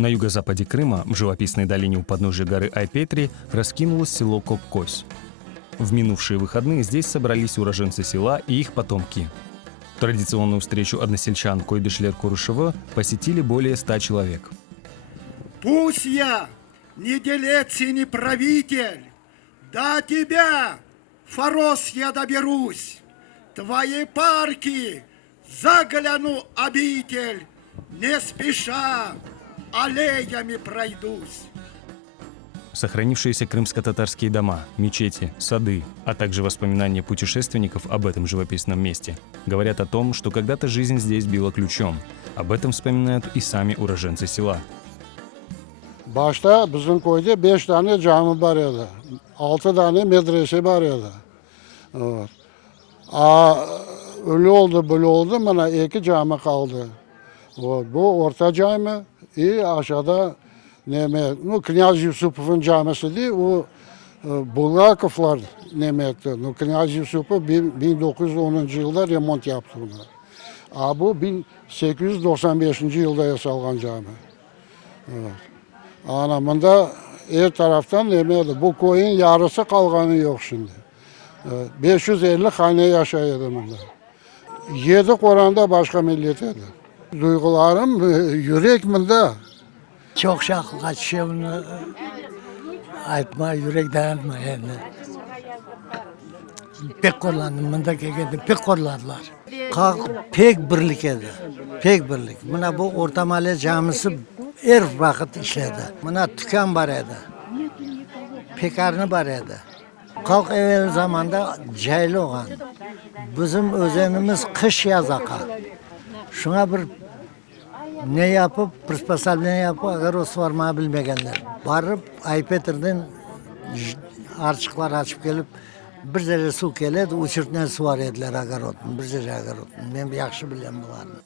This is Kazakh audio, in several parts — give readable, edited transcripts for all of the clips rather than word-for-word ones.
На юго-западе Крыма, в живописной долине у подножия горы Айпетри, раскинулось село Коккось. В минувшие выходные здесь собрались уроженцы села и их потомки. Традиционную встречу односельчан Койдышлер-Курышева посетили более 100 человек. Пусть я не делец и не правитель, до тебя, Фарос, я доберусь, твои парки загляну обитель, не спеша аллеями пройдусь. Сохранившиеся крымско-татарские дома, мечети, сады, а также воспоминания путешественников об этом живописном месте говорят о том, что когда-то жизнь здесь била ключом. Об этом вспоминают и сами уроженцы села. Başta bizim köyde 5 tane cami var idi. 6 tane medrese var idi. Evet. Öyle oldu, böyle oldu. Bana 2 cami kaldı. Evet. Bu orta cami, aşağıda Knyaz Yusupov'un camisi değil, o Bulgakovlar nemekti. Knyaz Yusupov 1910 yılda remont yaptı bunu. Bu 1895 yılda yasalgan cami. Evet. Anamında her taraftan nemekti. Bu koyun yarısı kalganı yok şimdi. 550 hane yaşıyordu bunda. 7 Kur'an'da başka millet edi. Duygularım yürek bunda. Çok şaklı şey bunu aytma, yürek dayanma yani. Pek korlandım, bunda geldi, pek korladılar. Pek birlik edi, pek birlik. Buna bu Orta Mahalle Camisi her vakit işledi. Buna tüken var edi, pekarını var edi. Kalk evvel zamanda caylı olan, bizim özenimiz kış yaz akar. Şuna bir ne yapıp, prispasablen yapıp, agar o svarmayı bilmegenler. Barıp, Aypetir'den arçıklar açıp gelip, bir zere su keledi, uçurtnen suvar ediler agar otun, bir zere agar otun. Ben yakşı bilem bularını.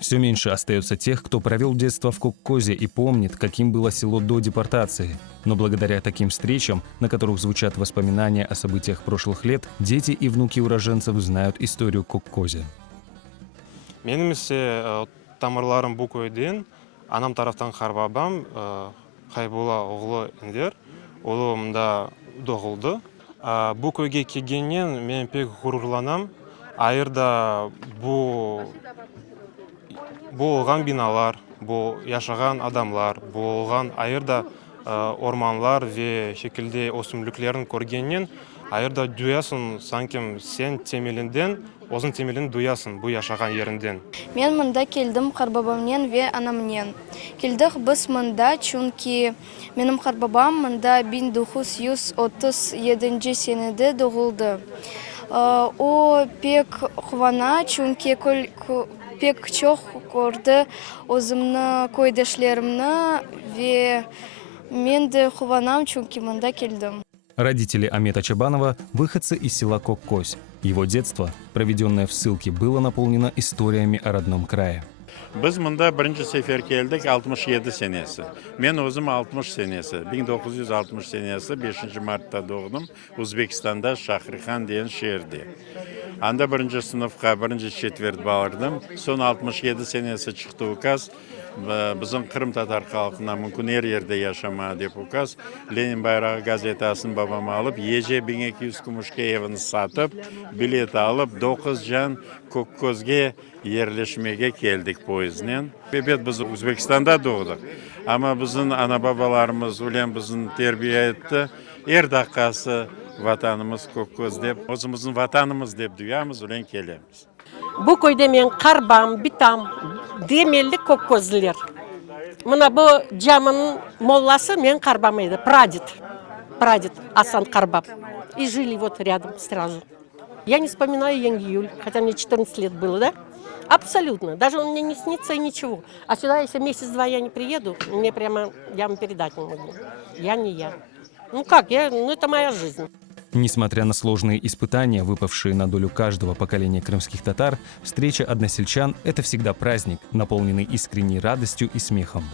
Все меньше остается тех, кто провел детство в Коккозе и помнит, каким было село до депортации. Но благодаря таким встречам, на которых звучат воспоминания о событиях прошлых лет, дети и внуки уроженцев знают историю Коккозе. Менімізсе тамырларым бұл көйден, анам тарафтан қарбабам, Хайбула оғлы індер, олы мұнда доғылды. Бұл көйге келгеннен мен пек ғұрурланам. Айырда бұл олған биналар, бұл яшаған адамлар, бұл олған айырда орманлар ве шекілде өсімліклерін көргеннен, айырда дуясын санкем сен темелінден, Озын темелін дуясын бұл яшаған ерінден. Мен мұнда келдім қарбабамнен ве анамнен. Келдік біз мұнда, чүнки менің қарбабам мұнда 1937 сенеде доғылды. О пек қуана, чүнки пек чоқ көрді өзімні койдешлерімні ве мен де қуанам, чүнки мұнда келдім. Родители Амета Чабанова – выходцы из села Коккось. Его детство, проведенное в ссылке, было наполнено историями о родном крае. Biz mında birinci sefer geldik 67 senesi. Men özüm 60 senesi. 1960 senesi 5. Mart'ta doğdum. Uzbekistan'da Şahrixan diyen şehirde. Anda birinci sınıfka birinci çetvert bağırdım. Son 67 senesi çıktı ukaz. Bizim Kırım Tatar halkına mümkün her yerde yaşama deyip ukaz. Lenin Bayrağı gazetasını babama alıp, Yece 1200 kumuşka evini satıp, bilet alıp 9 can Kokkoz'ga yerleşmeye geldik poizden. Evet, biz Uzbekistan'da doğduk. Ama bizim ana babalarımız ulen bizim terbiye etti. Her dakikası vatanımız Kokkoz deyip, özümüzün vatanımız deyip duyamız, ulen kelemiz. Bu köyde men Karbam, Bitam, demellik Kokkozliler. Mına bu camının mollası men Karbam edi, прадед Асан Карбаб. И жили вот рядом сразу. Я не вспоминаю Янгиюль, хотя мне 14 лет было, да? Абсолютно. Даже он мне не снится и ничего. А сюда, если месяц-два я не приеду, мне прямо, я вам передать не могу. Я не я. Ну как, это моя жизнь. Несмотря на сложные испытания, выпавшие на долю каждого поколения крымских татар, встреча односельчан – это всегда праздник, наполненный искренней радостью и смехом.